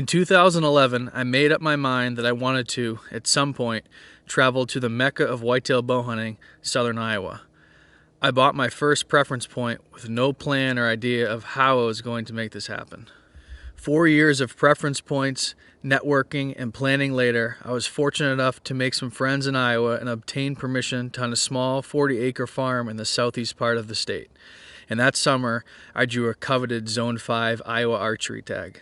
In 2011, I made up my mind that I wanted to, at some point, travel to the mecca of whitetail bow hunting, southern Iowa. I bought my first preference point with no plan or idea of how I was going to make this happen. 4 years of preference points, networking, and planning later, I was fortunate enough to make some friends in Iowa and obtain permission to hunt a small 40-acre farm in the southeast part of the state. And that summer, I drew a coveted Zone 5 Iowa archery tag.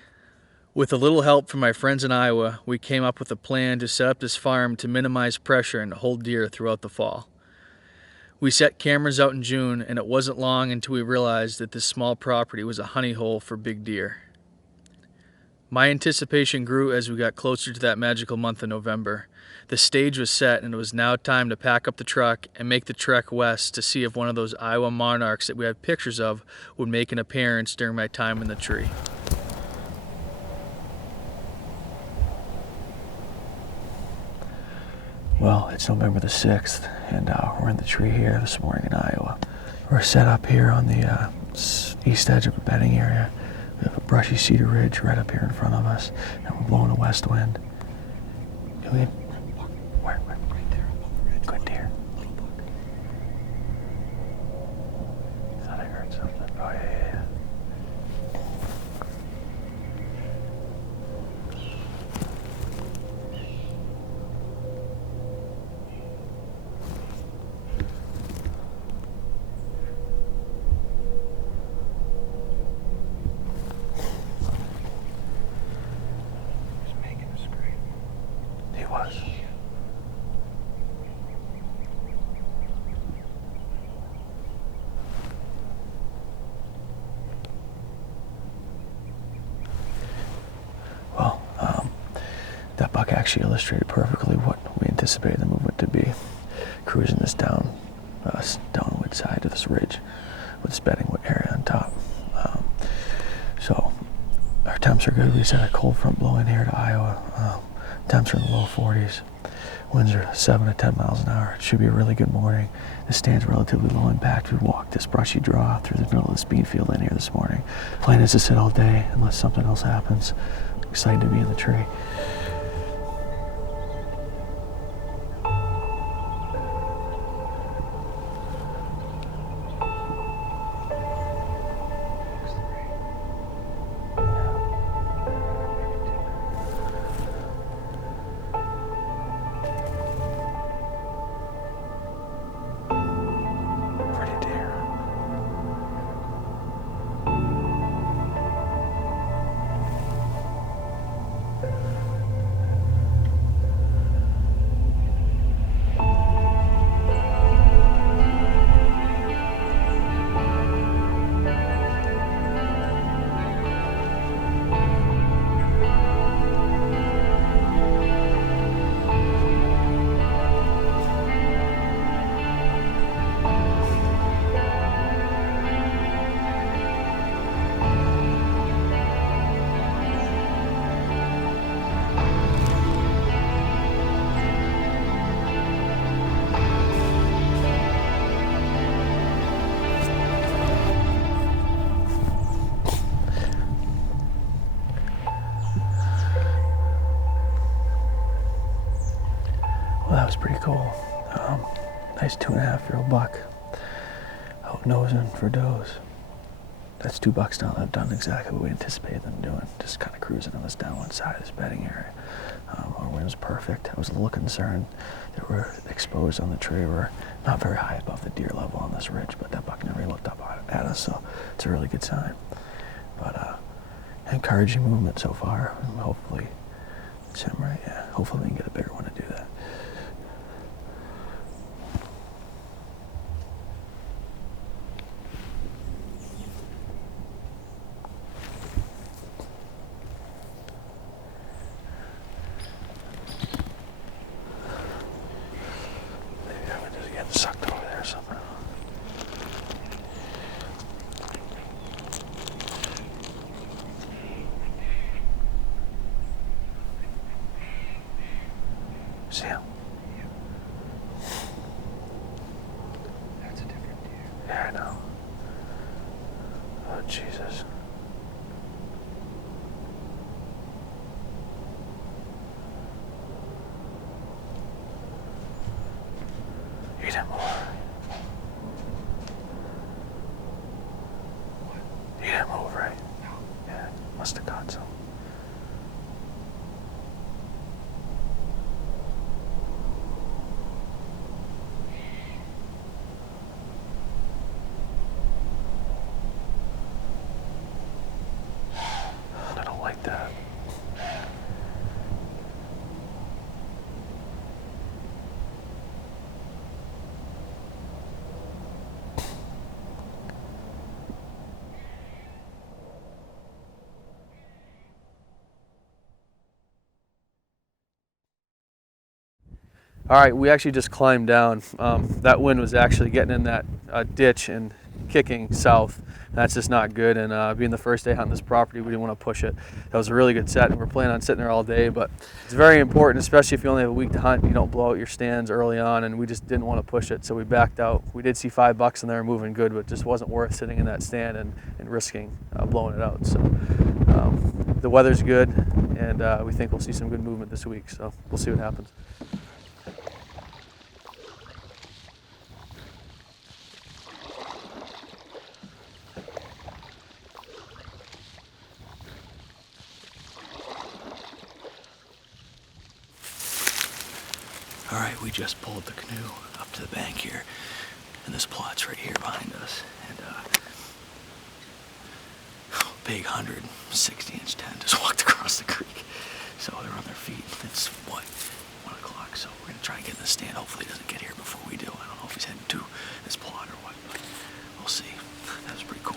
With a little help from my friends in Iowa, we came up with a plan to set up this farm to minimize pressure and hold deer throughout the fall. We set cameras out in June, and it wasn't long until we realized that this small property was a honey hole for big deer. My anticipation grew as we got closer to that magical month of November. The stage was set, and it was now time to pack up the truck and make the trek west to see if one of those Iowa monarchs that we had pictures of would make an appearance during my time in the tree. Well, it's November the 6th, and we're in the tree here this morning in Iowa. We're set up here on the east edge of a bedding area. We have a brushy cedar ridge right up here in front of us, and we're blowing a west wind. Where? Right there, above the ridge. Good deer. Little buck. Thought I heard something. Oh, yeah. Was. Well, that buck actually illustrated perfectly what we anticipated the movement to be. Cruising this downward side of this ridge with this bedding area on top. So our temps are good. We just had a cold front blowing here to Iowa. Temps are in the low 40s. Winds are 7 to 10 miles an hour. It should be a really good morning. The stand's relatively low impact. We walked this brushy draw through the middle of this bean field in here this morning. Plan is to sit all day unless something else happens. Excited to be in the tree. Well, that was pretty cool. Nice 2.5-year-old buck. Out nosing for does. That's 2 bucks now that have done exactly what we anticipated them doing. Just kind of cruising on this downwind side of this bedding area. Our wind was perfect. I was a little concerned that we're exposed on the tree. We're not very high above the deer level on this ridge, but that buck never looked up at us, so it's a really good sign. But encouraging movement so far. Hopefully it's him, right? Yeah. Hopefully we can get a bigger one to do that. Sucked over there or something. See him? That's a different deer. Yeah, I know. Oh, Jesus. He didn't move. He didn't move, right? Yeah, must have caught some. I don't like that. All right, we actually just climbed down. That wind was actually getting in that ditch and kicking south. That's just not good. And being the first day hunting this property, we didn't want to push it. That was a really good set, and we're planning on sitting there all day. But it's very important, especially if you only have a week to hunt. You don't blow out your stands early on, and we just didn't want to push it, so we backed out. We did see 5 bucks in there moving good, but it just wasn't worth sitting in that stand and risking blowing it out. So the weather's good, and we think we'll see some good movement this week. So we'll see what happens. All right, we just pulled the canoe up to the bank here, and this plot's right here behind us. And big 160-inch 10 just walked across the creek. So they're on their feet. It's what, 1 o'clock. So we're gonna try and get in the stand. Hopefully he doesn't get here before we do. I don't know if he's heading to this plot or what, but we'll see. That was pretty cool.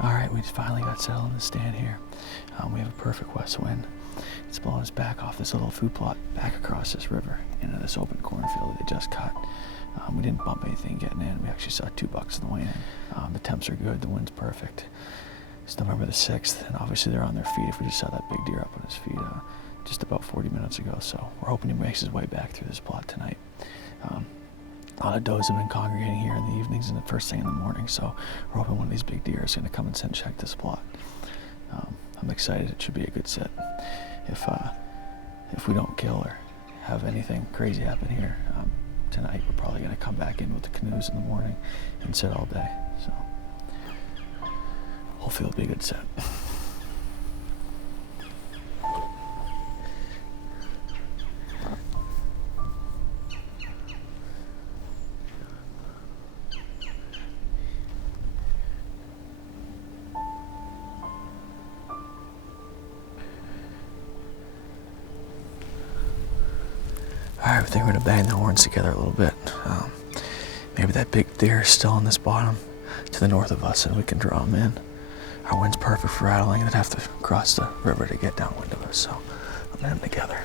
All right, we just finally got settled in the stand here. We have a perfect west wind. It's blowing us back off this little food plot, back across this river, into this open cornfield that they just cut. We didn't bump anything getting in. We actually saw 2 bucks on the way in. The temps are good, the wind's perfect. It's November the 6th, and obviously they're on their feet. If we just saw that big deer up on his feet just about 40 minutes ago, so we're hoping he makes his way back through this plot tonight. A lot of does have been congregating here in the evenings and the first thing in the morning, so we're hoping one of these big deer is going to come and scent check this plot. I'm excited. It should be a good set. If we don't kill or have anything crazy happen here tonight, we're probably going to come back in with the canoes in the morning and sit all day. So hopefully it'll be a good set. All right, I think we're gonna bang the horns together a little bit. Maybe that big deer is still on this bottom to the north of us and we can draw him in. Our wind's perfect for rattling. They'd have to cross the river to get downwind of us, so I'm in them together.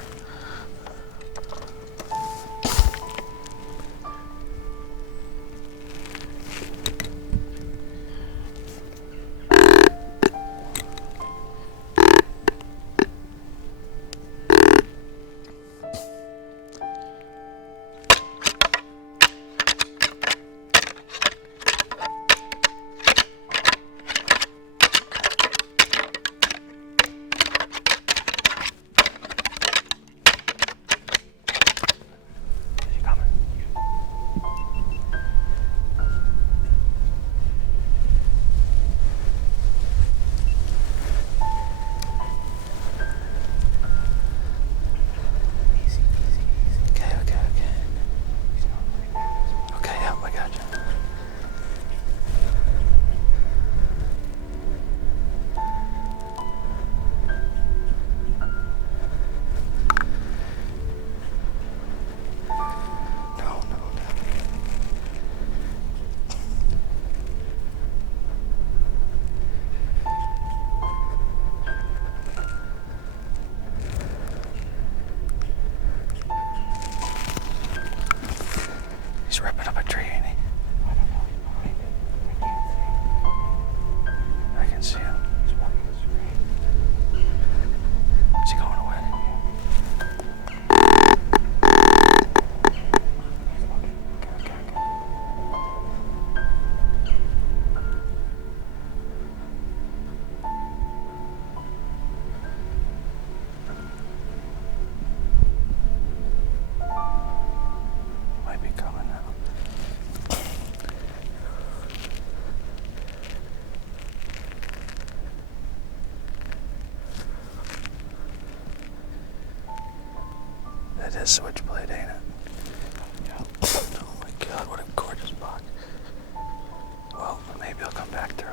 is switchblade, ain't it? Yep. Oh my God, what a gorgeous buck. Well, maybe he'll come back through.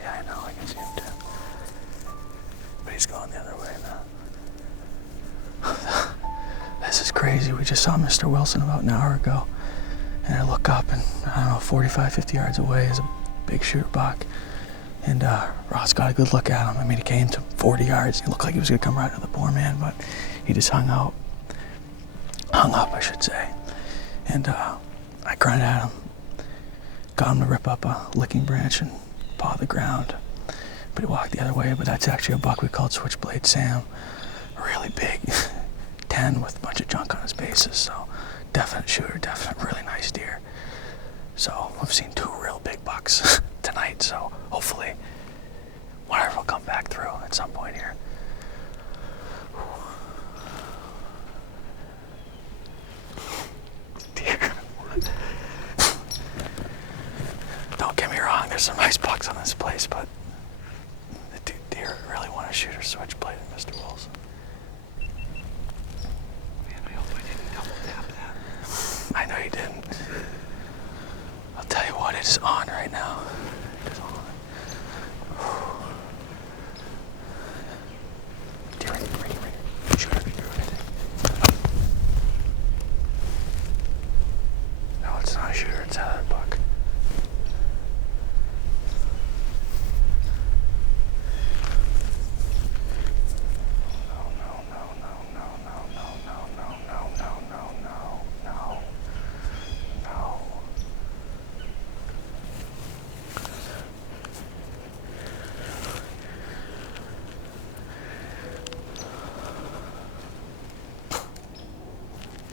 Yeah, I know, I can see him too. But he's going the other way now. This is crazy. We just saw Mr. Wilson about an hour ago. And I look up and, I don't know, 45, 50 yards away is a big shooter buck. And Ross got a good look at him. I mean, he came to 40 yards. He looked like he was going to come right to the poor man, but he just hung up, I should say. And I grunted at him, got him to rip up a licking branch and paw the ground. But he walked the other way. But that's actually a buck we called Switchblade Sam. Really big, 10 with a bunch of junk on his bases. So definite shooter, definite really nice deer. So I've seen 2 real big bucks tonight. So hopefully one of them will come back through at some point here. Deer. Don't get me wrong, there's some nice bucks on this place, but the deer really want to shoot or switchblade at Mr. Wilson. Man, I hope I didn't double tap that. I know you didn't. I'll tell you what, it's on right now. It's on. Deer, ring. Shoot it. No, it's not a shooter, it's a buck.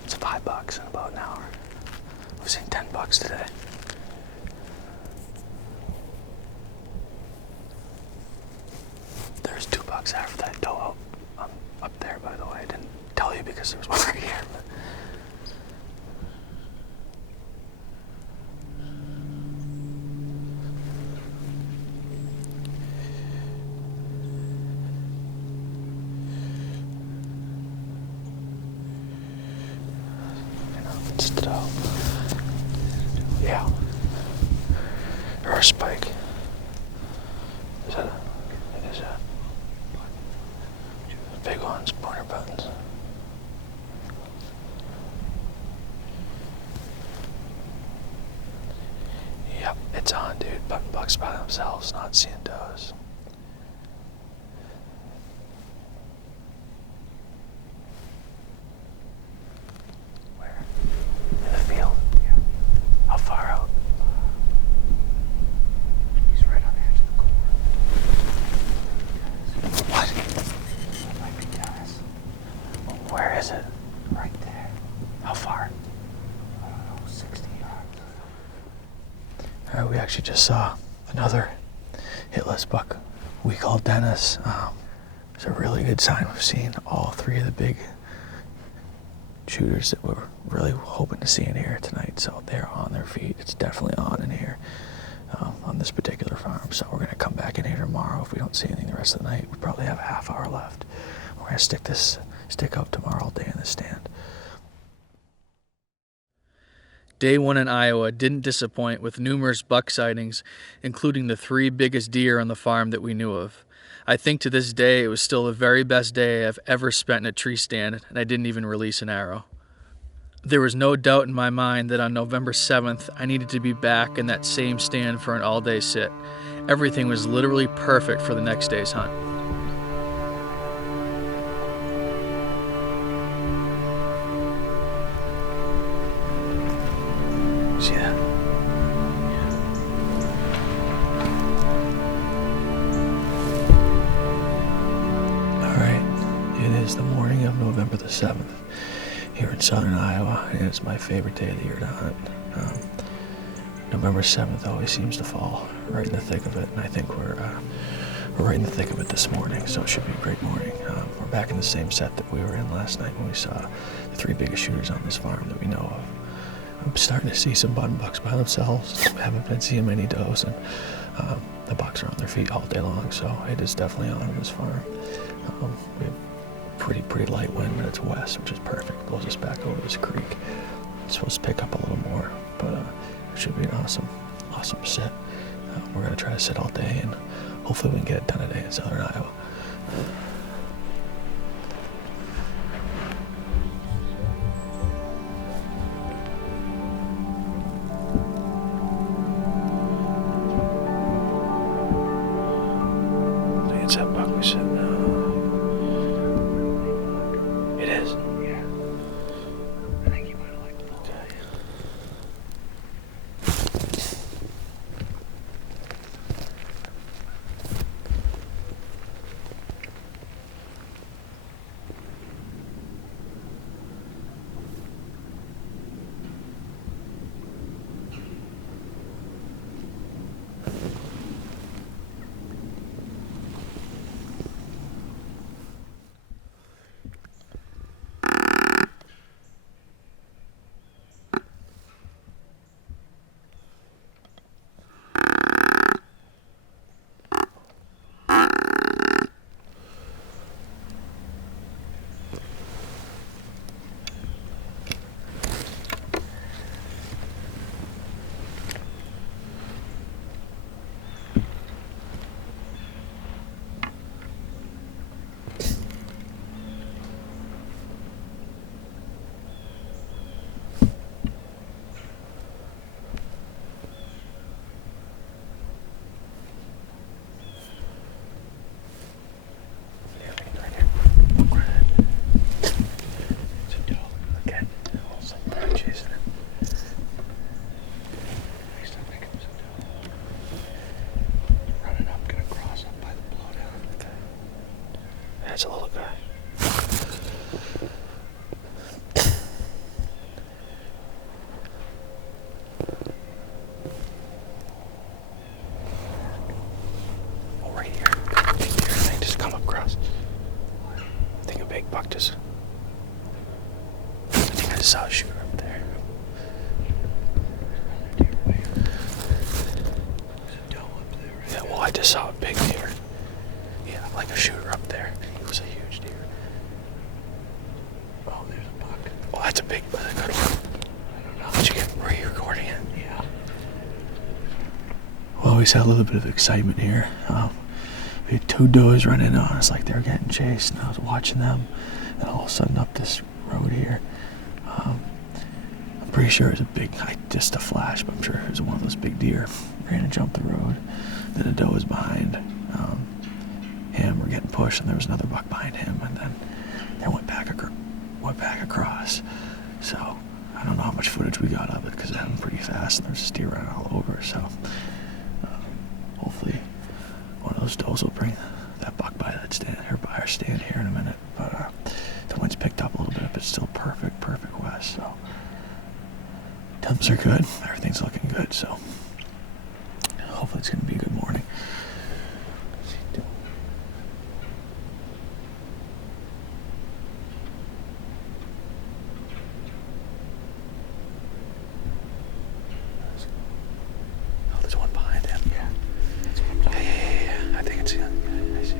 It's $5 in about an hour. We've seen 10 bucks today. There's 2 bucks after that doe up there, by the way. I didn't tell you because there was one right here. But it's the doe. Yeah. Or a spike. Is that it is a big ones, pointer buttons. Yep, it's on, dude. Bucks by themselves, not seeing does. Where? In the field? Yeah. How far out? He's right on the edge of the corner. What? That might be gas. Where is it? Right there. How far? I don't know, 60 yards. Alright, we actually just saw another hitless buck we call Dennis. It's a really good sign. We've seen all 3 of the big shooters that we're really hoping to see in here tonight. So they're on their feet. It's definitely on in here on this particular farm. So we're going to come back in here tomorrow. If we don't see anything the rest of the night, we probably have a half hour left. We're going to stick up tomorrow all day in the stand. Day 1 in Iowa didn't disappoint with numerous buck sightings, including the 3 biggest deer on the farm that we knew of. I think to this day it was still the very best day I've ever spent in a tree stand, and I didn't even release an arrow. There was no doubt in my mind that on November 7th I needed to be back in that same stand for an all-day sit. Everything was literally perfect for the next day's hunt. See that? Alright, it is the morning of November the 7th here in southern Iowa, and it's my favorite day of the year to hunt. November 7th always seems to fall right in the thick of it, and I think we're right in the thick of it this morning, so it should be a great morning. We're back in the same set that we were in last night when we saw the 3 biggest shooters on this farm that we know of. I'm starting to see some button bucks by themselves. Haven't been seeing many does, and the bucks are on their feet all day long, so it is definitely on this farm. We have pretty light wind, but it's west, which is perfect. Blows us back over this creek. It's supposed to pick up a little more, but it should be an awesome sit. We're gonna try to sit all day, and hopefully we can get it done today in southern Iowa. I think it's that buck we said. It is. Yeah. I think he might have liked it. Okay. That's a little guy. Oh, right here. Big deer thing just come across. I think a big buck just. I think I just saw a shooter up there. Yeah, well, I just saw a big deer. Yeah, like a shooter up there. He was a huge deer. Oh, there's a buck. Oh, that's a good one. I don't know. Did you get, were you recording it? Yeah. Well, we had a little bit of excitement here. We had two does running on us like they were getting chased, and I was watching them, and all of a sudden up this road here, I'm pretty sure it was just a flash, but I'm sure it was one of those big deer. Ran and jumped the road. Then a doe was behind him. We're getting pushed, and there was another buck behind him, and then they went back across. So I don't know how much footage we got of it because it happened pretty fast, and there's just deer running all over. So hopefully one of those does will bring that buck by that stand or by our stand here in a minute. But the wind's picked up a little bit, but it's still perfect west. So temps are good. Everything's looking good. So hopefully it's going to be a good morning. Oh, there's one behind him. Yeah. Yeah. I think it's. I see.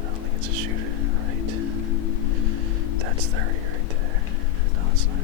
I don't think it's a shooter. Right. That's 30 right there. No, it's not.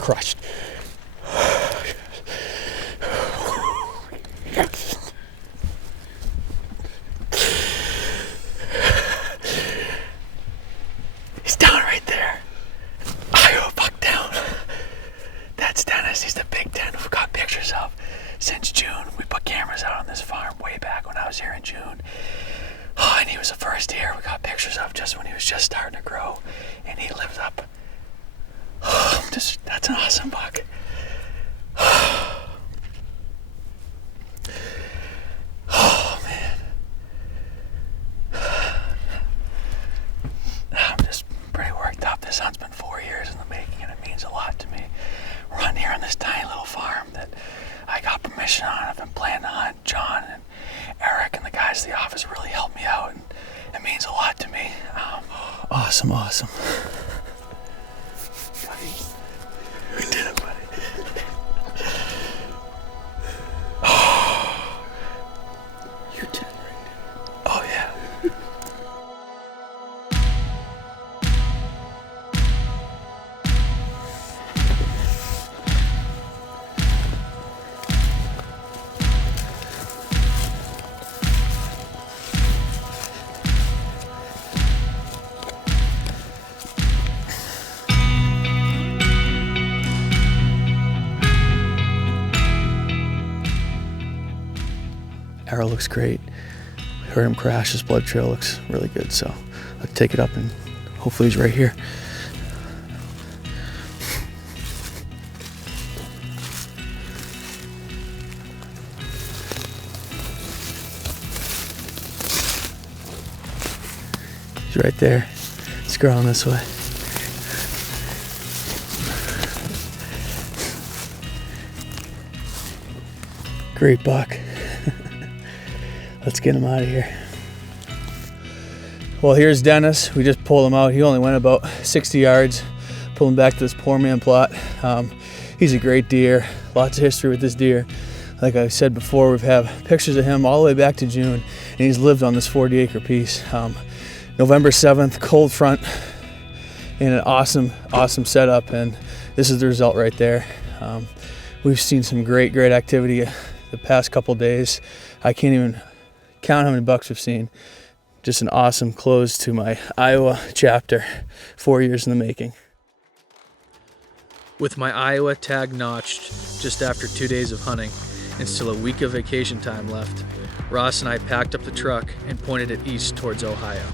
crushed. He's down right there. Iowa buck down. That's Dennis. He's the big 10 we've got pictures of since June. We put cameras out on this farm way back when I was here in June. Oh, and he was the first deer we got pictures of just when he was just starting to grow. And he lived up. Oh, that's an awesome buck. Oh, man. I'm just pretty worked up. This hunt's been 4 years in the making, and it means a lot to me. We're hunting here on this tiny little farm that I got permission on. I've been planning to hunt. John and Eric and the guys at the office really helped me out, and it means a lot to me. Awesome. Buddy. We did it, buddy. Oh. You're 10 right now. Oh, yeah. Arrow looks great. We heard him crash. His blood trail looks really good, so I'll take it up and hopefully he's right here. He's right there. He's growing this way. Great buck. Let's get him out of here. Well, here's Dennis. We just pulled him out. He only went about 60 yards. Pulled him back to this poor man plot. He's a great deer. Lots of history with this deer. Like I said before, we've had pictures of him all the way back to June, and he's lived on this 40-acre piece. November 7th, cold front, and an awesome setup, and this is the result right there. We've seen some great activity the past couple days. I can't even count how many bucks we've seen. Just an awesome close to my Iowa chapter, 4 years in the making. With my Iowa tag notched just after 2 days of hunting and still a week of vacation time left, Ross and I packed up the truck and pointed it east towards Ohio.